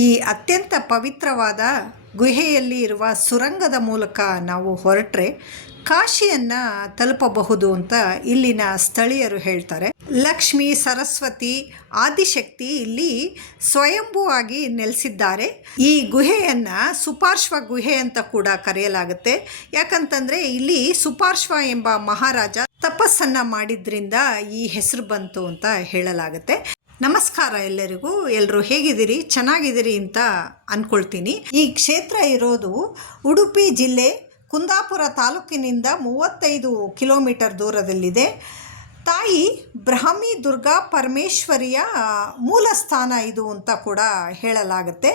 ಈ ಅತ್ಯಂತ ಪವಿತ್ರವಾದ ಗುಹೆಯಲ್ಲಿ ಇರುವ ಸುರಂಗದ ಮೂಲಕ ನಾವು ಹೊರಟ್ರೆ ಕಾಶಿಯನ್ನು ತಲುಪಬಹುದು ಅಂತ ಇಲ್ಲಿನ ಸ್ಥಳೀಯರು ಹೇಳ್ತಾರೆ. ಲಕ್ಷ್ಮಿ, ಸರಸ್ವತಿ, ಆದಿಶಕ್ತಿ ಇಲ್ಲಿ ಸ್ವಯಂಭೂ ಆಗಿ ನೆಲೆಸಿದ್ದಾರೆ. ಈ ಗುಹೆಯನ್ನು ಸುಪಾರ್ಶ್ವ ಗುಹೆ ಅಂತ ಕೂಡ ಕರೆಯಲಾಗುತ್ತೆ. ಯಾಕಂತಂದರೆ ಇಲ್ಲಿ ಸುಪಾರ್ಶ್ವ ಎಂಬ ಮಹಾರಾಜ ತಪಸ್ಸನ್ನು ಮಾಡಿದ್ರಿಂದ ಈ ಹೆಸರು ಬಂತು ಅಂತ ಹೇಳಲಾಗುತ್ತೆ. ನಮಸ್ಕಾರ ಎಲ್ಲರಿಗೂ. ಎಲ್ಲರೂ ಹೇಗಿದ್ದೀರಿ? ಚೆನ್ನಾಗಿದ್ದೀರಿ ಅಂತ ಅಂದ್ಕೊಳ್ತೀನಿ. ಈ ಕ್ಷೇತ್ರ ಇರೋದು ಉಡುಪಿ ಜಿಲ್ಲೆ ಕುಂದಾಪುರ ತಾಲೂಕಿನಿಂದ 35 ಕಿಲೋಮೀಟರ್ ದೂರದಲ್ಲಿದೆ. ತಾಯಿ ಬ್ರಾಹ್ಮಿ ದುರ್ಗಾ ಪರಮೇಶ್ವರಿಯ ಮೂಲ ಸ್ಥಾನ ಇದು ಅಂತ ಕೂಡ ಹೇಳಲಾಗುತ್ತೆ.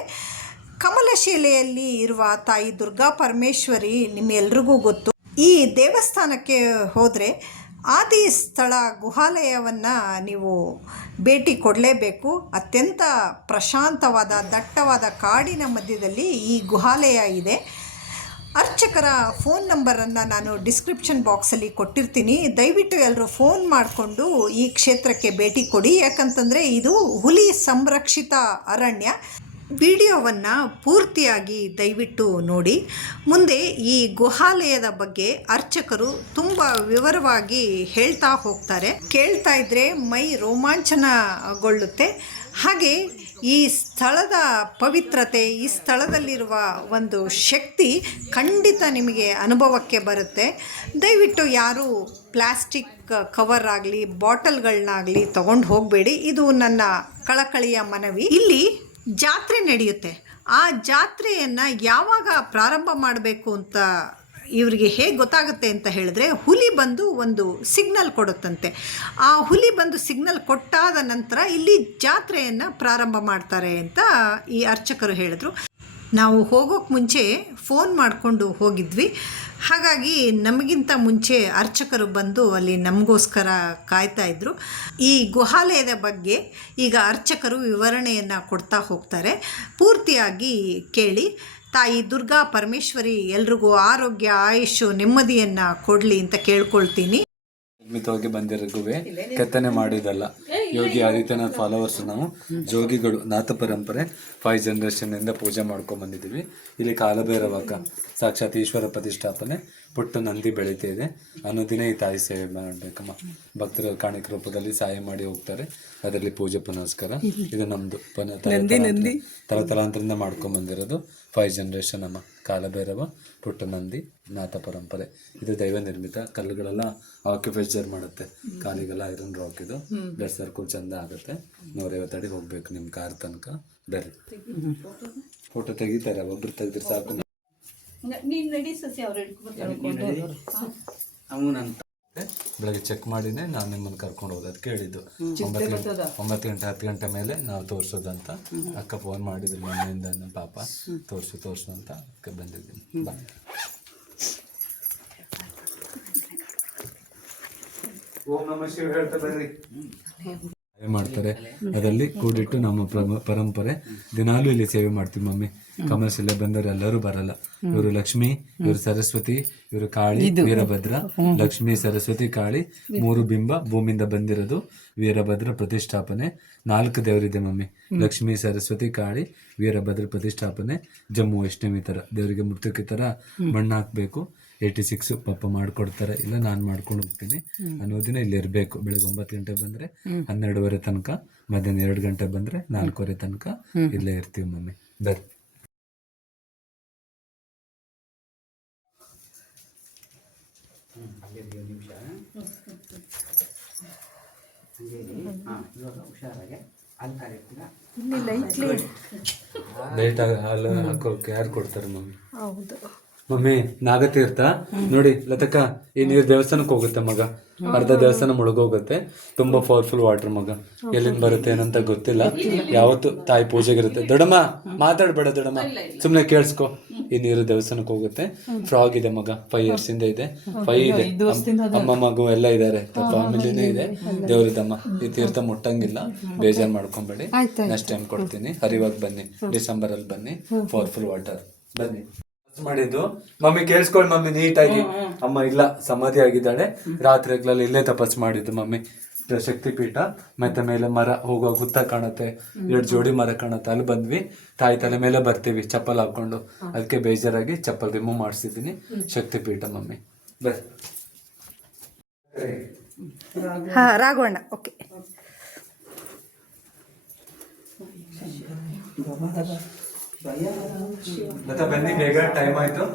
ಕಮಲಶಿಲೆಯಲ್ಲಿ ಇರುವ ತಾಯಿ ದುರ್ಗಾ ಪರಮೇಶ್ವರಿ ನಿಮ್ಮೆಲ್ರಿಗೂ ಗೊತ್ತು. ಈ ದೇವಸ್ಥಾನಕ್ಕೆ ಹೋದರೆ ಆದಿ ಸ್ಥಳ ಗುಹಾಲಯವನ್ನು ನೀವು ಭೇಟಿ ಕೊಡಲೇಬೇಕು. ಅತ್ಯಂತ ಪ್ರಶಾಂತವಾದ ದಟ್ಟವಾದ ಕಾಡಿನ ಮಧ್ಯದಲ್ಲಿ ಈ ಗುಹಾಲಯ ಇದೆ. ಅರ್ಚಕರ ಫೋನ್ ನಂಬರನ್ನು ನಾನು ಡಿಸ್ಕ್ರಿಪ್ಷನ್ ಬಾಕ್ಸಲ್ಲಿ ಕೊಟ್ಟಿರ್ತೀನಿ. ದಯವಿಟ್ಟು ಎಲ್ಲರೂ ಫೋನ್ ಮಾಡಿಕೊಂಡು ಈ ಕ್ಷೇತ್ರಕ್ಕೆ ಭೇಟಿ ಕೊಡಿ. ಯಾಕಂತಂದರೆ ಇದು ಹುಲಿ ಸಂರಕ್ಷಿತ ಅರಣ್ಯ. ವಿಡಿಯೋವನ್ನು ಪೂರ್ತಿಯಾಗಿ ದಯವಿಟ್ಟು ನೋಡಿ. ಮುಂದೆ ಈ ಗುಹಾಲಯದ ಬಗ್ಗೆ ಅರ್ಚಕರು ತುಂಬ ವಿವರವಾಗಿ ಹೇಳ್ತಾ ಹೋಗ್ತಾರೆ. ಕೇಳ್ತಾ ಇದ್ದರೆ ಮೈ ರೋಮಾಂಚನಗೊಳ್ಳುತ್ತೆ. ಹಾಗೆ ಈ ಸ್ಥಳದ ಪವಿತ್ರತೆ, ಈ ಸ್ಥಳದಲ್ಲಿರುವ ಒಂದು ಶಕ್ತಿ ಖಂಡಿತ ನಿಮಗೆ ಅನುಭವಕ್ಕೆ ಬರುತ್ತೆ. ದಯವಿಟ್ಟು ಯಾರೂ ಪ್ಲಾಸ್ಟಿಕ್ ಕವರ್ ಆಗಲಿ ಬಾಟಲ್ಗಳನ್ನಾಗಲಿ ತೊಗೊಂಡು ಹೋಗಬೇಡಿ. ಇದು ನನ್ನ ಕಳಕಳಿಯ ಮನವಿ. ಇಲ್ಲಿ ಜಾತ್ರೆ ನಡೆಯುತ್ತೆ. ಆ ಜಾತ್ರೆಯನ್ನು ಯಾವಾಗ ಪ್ರಾರಂಭ ಮಾಡಬೇಕು ಅಂತ ಇವರಿಗೆ ಹೇಗೆ ಗೊತ್ತಾಗುತ್ತೆ ಅಂತ ಹೇಳಿದ್ರೆ, ಹುಲಿ ಬಂದು ಒಂದು ಸಿಗ್ನಲ್ ಕೊಡುತ್ತಂತೆ. ಆ ಹುಲಿ ಬಂದು ಸಿಗ್ನಲ್ ಕೊಟ್ಟಾದ ನಂತರ ಇಲ್ಲಿ ಜಾತ್ರೆಯನ್ನು ಪ್ರಾರಂಭ ಮಾಡ್ತಾರೆ ಅಂತ ಈ ಅರ್ಚಕರು ಹೇಳಿದ್ರು. ನಾವು ಹೋಗೋಕ್ಕೆ ಮುಂಚೆ ಫೋನ್ ಮಾಡಿಕೊಂಡು ಹೋಗಿದ್ವಿ. ಹಾಗಾಗಿ ನಮಗಿಂತ ಮುಂಚೆ ಅರ್ಚಕರು ಬಂದು ಅಲ್ಲಿ ನಮಗೋಸ್ಕರ ಕಾಯ್ತಾಯಿದ್ರು. ಈ ಗುಹಾಲಯದ ಬಗ್ಗೆ ಈಗ ಅರ್ಚಕರು ವಿವರಣೆಯನ್ನು ಕೊಡ್ತಾ ಹೋಗ್ತಾರೆ. ಪೂರ್ತಿಯಾಗಿ ಕೇಳಿ. ತಾಯಿ ದುರ್ಗಾ ಪರಮೇಶ್ವರಿ ಎಲ್ರಿಗೂ ಆರೋಗ್ಯ, ಆಯುಷು, ನೆಮ್ಮದಿಯನ್ನು ಕೊಡಲಿ ಅಂತ ಕೇಳ್ಕೊಳ್ತೀನಿ. ಮಿತವಾಗಿ ಬಂದಿರೋಗುವೆ ಕೆತ್ತನೆ ಮಾಡಿದಲ್ಲ. ಯೋಗಿ ಆದಿತ್ಯನಾಥ್ ಫಾಲೋವರ್ಸ್ ನಾವು ಜೋಗಿಗಳು, ನಾಥ ಪರಂಪರೆ 5 ಜನರೇಷನ್ನಿಂದ ಪೂಜೆ ಮಾಡ್ಕೊಂಡು ಬಂದಿದ್ದೀವಿ. ಇಲ್ಲಿ ಕಾಲಭೈರವಕ ಸಾಕ್ಷಾತ್ ಈಶ್ವರ ಪ್ರತಿಷ್ಠಾಪನೆ, ಪುಟ್ಟ ನಂದಿ ಬೆಳೀತಾ ಇದೆ. ಅನುದಿನ ಈ ತಾಯಿ ಸೇವೆ ಮಾಡಬೇಕಮ್ಮ. ಭಕ್ತರ ಕಾಣಿಕ ರೂಪದಲ್ಲಿ ಸಹಾಯ ಮಾಡಿ ಹೋಗ್ತಾರೆ. ಅದರಲ್ಲಿ ಪೂಜೆ ಪುನಸ್ಕಾರ. ಇದು ನಮ್ಮದು ತಲತಲಾಂತರದಿಂದ ಮಾಡ್ಕೊಂಬಂದಿರೋದು 5 ಜನರೇಷನ್ ಅಮ್ಮ. ಕಾಲಭೈರವ, ಪುಟ್ಟ ನಂದಿ, ನಾಥ ಪರಂಪರೆ. ಇದು ದೈವ ನಿರ್ಮಿತ. ಕಲ್ಲುಗಳೆಲ್ಲ ಆಕ್ಯುಪೈಚರ್ ಮಾಡುತ್ತೆ. ಕಾಲಿಗೆಲ್ಲ ಐರನ್ ರಾಕ್. ಇದು ಬ್ಲಡ್ ಸರ್ಕಲ್ ಚಂದ ಆಗುತ್ತೆ. 150 ಅಡಿ ಹೋಗ್ಬೇಕು ನಿಮ್ಮ ಕಾರ್ ತನಕ. ಬರ್ರಿ, ಫೋಟೋ ತೆಗಿತಾರೆ. ಒಬ್ರು ತೆಗ್ದ್ರೆ ಸಾಕು. ಬೆಳಗ್ಗೆ ಚೆಕ್ ಮಾಡಿನೇ ನಾನು ನಿಮ್ಮನ್ನು ಕರ್ಕೊಂಡು ಹೋಗೋದು ಕೇಳಿದ್ದು. 9 ಗಂಟೆ 10 ಗಂಟೆ ಮೇಲೆ ನಾವು ತೋರಿಸೋದಂತ ಅಕ್ಕ ಫೋನ್ ಮಾಡಿದ್ರು ಮನೆಯಿಂದ. ಪಾಪ ತೋರಿಸು ಅಂತ ಅಕ್ಕ ಬಂದಿದ್ದೀನಿ. ಬಾ. ಓಂ ನಮಃ ಶಿವ ಹೇಳ್ತಾ ಬರ್ರಿ. ಮಾಡ್ತಾರೆ. ಅದರಲ್ಲಿ ಕೂಡಿಟ್ಟು ನಮ್ಮ ಪರಂಪರೆ ದಿನಾಲೂ ಇಲ್ಲಿ ಸೇವೆ ಮಾಡ್ತೀವಿ ಮಮ್ಮಿ. ಕಮರ್ಷಿಯಲ್ ಬಂದವರು ಎಲ್ಲರೂ ಬರಲ್ಲ. ಇವರು ಲಕ್ಷ್ಮಿ, ಇವರು ಸರಸ್ವತಿ, ಇವರು ಕಾಳಿ, ವೀರಭದ್ರ. ಲಕ್ಷ್ಮಿ, ಸರಸ್ವತಿ, ಕಾಳಿ 3 ಬಿಂಬ ಭೂಮಿಯಿಂದ ಬಂದಿರೋದು. ವೀರಭದ್ರ ಪ್ರತಿಷ್ಠಾಪನೆ 4 ದೇವರಿದೆ ಮಮ್ಮಿ. ಲಕ್ಷ್ಮಿ, ಸರಸ್ವತಿ, ಕಾಳಿ, ವೀರಭದ್ರ ಪ್ರತಿಷ್ಠಾಪನೆ. ಜಮ್ಮು ಅಷ್ಟಮಿ ತರ ದೇವರಿಗೆ ಮೃತಕ್ಕೆ ತರ ಮಣ್ಣು ಹಾಕ್ಬೇಕು. 86 ಪಾಪ ಮಾಡ್ಕೊಡ್ತಾರೆ. ಇಲ್ಲ ನಾನು ಮಾಡ್ಕೊಂಡು ಹೋಗ್ತೀನಿ ಅನ್ನೋ ದಿನ ಇಲ್ಲಿ ಇರಬೇಕು. ಬೆಳಗ್ಗೆ 9 ಗಂಟೆ ಬಂದರೆ 12:30 ತನಕ, ಮಧ್ಯಾಹ್ನ 2 ಗಂಟೆ ಬಂದರೆ 4:15 ತನಕ ಇಲ್ಲೇ ಇರ್ತೀವಿ ಮಮ್ಮಿ. ಬರ್ರಿ. ಲೈಟ್ ಹಾಕೋಕೆ ಯಾರು ಕೊಡ್ತಾರೆ ಮಮ್ಮಿ? ಮಮ್ಮಿ ನಾಗತೀರ್ಥ ನೋಡಿ ಲತಕ್ಕ, ಈ ನೀರು ದೇವಸ್ಥಾನಕ್ಕೆ ಹೋಗುತ್ತೆ ಮಗ. ಅರ್ಧ ದೇವಸ್ಥಾನ ಮುಳುಗೋಗುತ್ತೆ. ತುಂಬಾ ಪವರ್ಫುಲ್ ವಾಟರ್ ಮಗ. ಎಲ್ಲಿಂದ ಬರುತ್ತೆ ಏನಂತ ಗೊತ್ತಿಲ್ಲ. ಯಾವತ್ತು ತಾಯಿ ಪೂಜೆಗಿರುತ್ತೆ. ದೊಡ್ಡಮ್ಮ ಮಾತಾಡ್ಬೇಡ ದೊಡ್ಡಮ್ಮ, ಸುಮ್ನೆ ಕೇಳಿಸ್ಕೊ. ಈ ನೀರು ದೇವಸ್ಥಾನಕ್ಕೆ ಹೋಗುತ್ತೆ. ಫ್ರಾಗ್ ಇದೆ ಮಗ, 5 years ಇಂದ ಇದೆ. 5 ಇದೆ. ಅಮ್ಮ ಮಗು ಎಲ್ಲ ಇದಾರೆ, ಫ್ಯಾಮಿಲಿನೇ ಇದೆ. ದೇವ್ರದಮ್ಮ. ಈ ತೀರ್ಥ ಮುಟ್ಟಂಗಿಲ್ಲ, ಬೇಜಾರ್ ಮಾಡ್ಕೊಂಬೇಡಿ. ನೆಕ್ಸ್ಟ್ ಟೈಮ್ ಕೊಡ್ತೀನಿ. ಹರಿವಾಗ ಬನ್ನಿ, ಡಿಸೆಂಬರ್ ಅಲ್ಲಿ ಬನ್ನಿ. ಪವರ್ಫುಲ್ ವಾಟರ್ ಬನ್ನಿ. ಮಾಡಿದ್ದು ಮಮ್ಮಿ ಕೇಳಿಸ್ಕೊಳ್ಳಿ ಮಮ್ಮಿ ನೀಟಾಗಿ. ಅಮ್ಮ ಇಲ್ಲ, ಸಮಾಧಿ ಆಗಿದ್ದಾಳೆ. ರಾತ್ರಿಗಳಲ್ಲಿ ಇಲ್ಲೇ ತಪಸ್ ಮಾಡಿದ್ದು ಮಮ್ಮಿ. ಶಕ್ತಿಪೀಠ, ಮತ್ತೆ ಮೇಲೆ ಮರ ಹೋಗೋ ಗುತ್ತ ಕಾಣುತ್ತೆ, 2 ಜೋಡಿ ಮರ ಕಾಣುತ್ತೆ, ಅಲ್ಲಿ ಬಂದ್ವಿ. ತಾಯಿ ತಲೆ ಮೇಲೆ ಬರ್ತೀವಿ ಚಪ್ಪಲ್ ಹಾಕೊಂಡು, ಅದಕ್ಕೆ ಬೇಜಾರಾಗಿ ಚಪ್ಪಲ್ ರಿಮೂವ್ ಮಾಡಿಸಿದ್ದೀನಿ. ಶಕ್ತಿಪೀಠ ಮಮ್ಮಿ ಬಸ್. ಹಾಂ ರಾಘವಣ್ಣ, ಓಕೆ. ಮತ್ತೆ ಬನ್ನಿ ಬೇಗ, ಟೈಮ್ ಆಯ್ತು.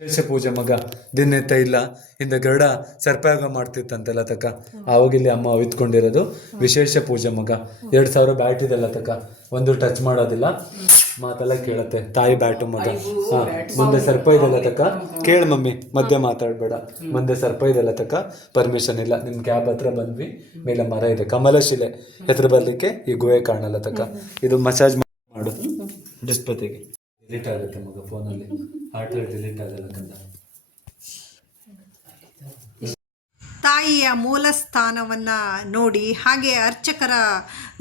ವಿಶೇಷ ಪೂಜೆ ಮಗ ದಿನ ಇಲ್ಲ ಹಿಂದೆ ಗರುಡ ಸರ್ಪಯೋಗ ಮಾಡ್ತಿತ್ತಂತೆಲ್ಲ ತಕ್ಕ, ಆವಾಗಿಲ್ಲಿ ಅಮ್ಮ ಅವಿತ್ಕೊಂಡಿರೋದು. ವಿಶೇಷ ಪೂಜೆ ಮಗ 2000 ಬ್ಯಾಟ್ ಇದೆಲ್ಲ ತಕ್ಕ, ಒಂದು ಟಚ್ ಮಾಡೋದಿಲ್ಲ, ಮಾತೆಲ್ಲ ಕೇಳತ್ತೆ. ತಾಯಿ ಬ್ಯಾಟು ಮಗ. ಹಾ, ಮುಂದೆ ಸರ್ಪ ಇದೆಲ್ಲ ತಕ್ಕ, ಕೇಳ ಮಮ್ಮಿ, ಮಧ್ಯೆ ಮಾತಾಡ್ಬೇಡ. ಮುಂದೆ ಸರ್ಪ ಇದೆಲ್ಲ ತಕ್ಕ, ಪರ್ಮಿಷನ್ ಇಲ್ಲ. ನಿಮ್ ಕ್ಯಾಬ್ ಹತ್ರ ಬಂದ್ವಿ, ಮೇಲೆ ಮರ ಇದೆ, ಕಮಲಶಿಲೆ ಎದುರು ಬರ್ಲಿಕ್ಕೆ ಈ ಗುಹೆ ಕಾಣಲ್ಲ ತಕ್ಕ. ಇದು ಮಸಾಜ್ ಮಾಡು ಡಿಸ್ಪತಿಗೆ. ಡಿಲೀಟ್ ಆಗುತ್ತೆ ಮಗ ಫೋನಲ್ಲಿ, ಹಾರ್ಟ್ ಡಿಲೀಟ್ ಆಗಲ್ಲ ಕಂದ. ತಾಯಿಯ ಮೂಲ ಸ್ಥಾನವನ್ನು ನೋಡಿ ಹಾಗೆ ಅರ್ಚಕರ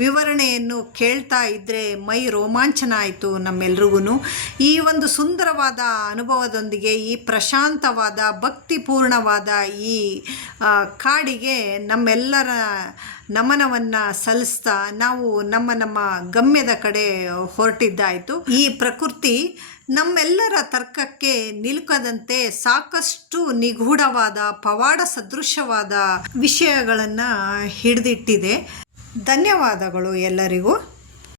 ವಿವರಣೆಯನ್ನು ಕೇಳ್ತಾ ಇದ್ದರೆ ಮೈ ರೋಮಾಂಚನ ಆಯಿತು ನಮ್ಮೆಲ್ರಿಗೂ. ಈ ಒಂದು ಸುಂದರವಾದ ಅನುಭವದೊಂದಿಗೆ ಈ ಪ್ರಶಾಂತವಾದ ಭಕ್ತಿಪೂರ್ಣವಾದ ಈ ಕಾಡಿಗೆ ನಮ್ಮೆಲ್ಲರ ನಮನವನ್ನು ಸಲ್ಲಿಸ್ತಾ ನಾವು ನಮ್ಮ ಗಮ್ಯದ ಕಡೆ ಹೊರಟಿದ್ದಾಯಿತು. ಈ ಪ್ರಕೃತಿ ನಮ್ಮೆಲ್ಲರ ತರ್ಕಕ್ಕೆ ನಿಲುಕದಂತೆ ಸಾಕಷ್ಟು ನಿಗೂಢವಾದ ಪವಾಡ ಸದೃಶವಾದ ವಿಷಯಗಳನ್ನು ಹಿಡಿದಿಟ್ಟಿದೆ. ಧನ್ಯವಾದಗಳು ಎಲ್ಲರಿಗೂ.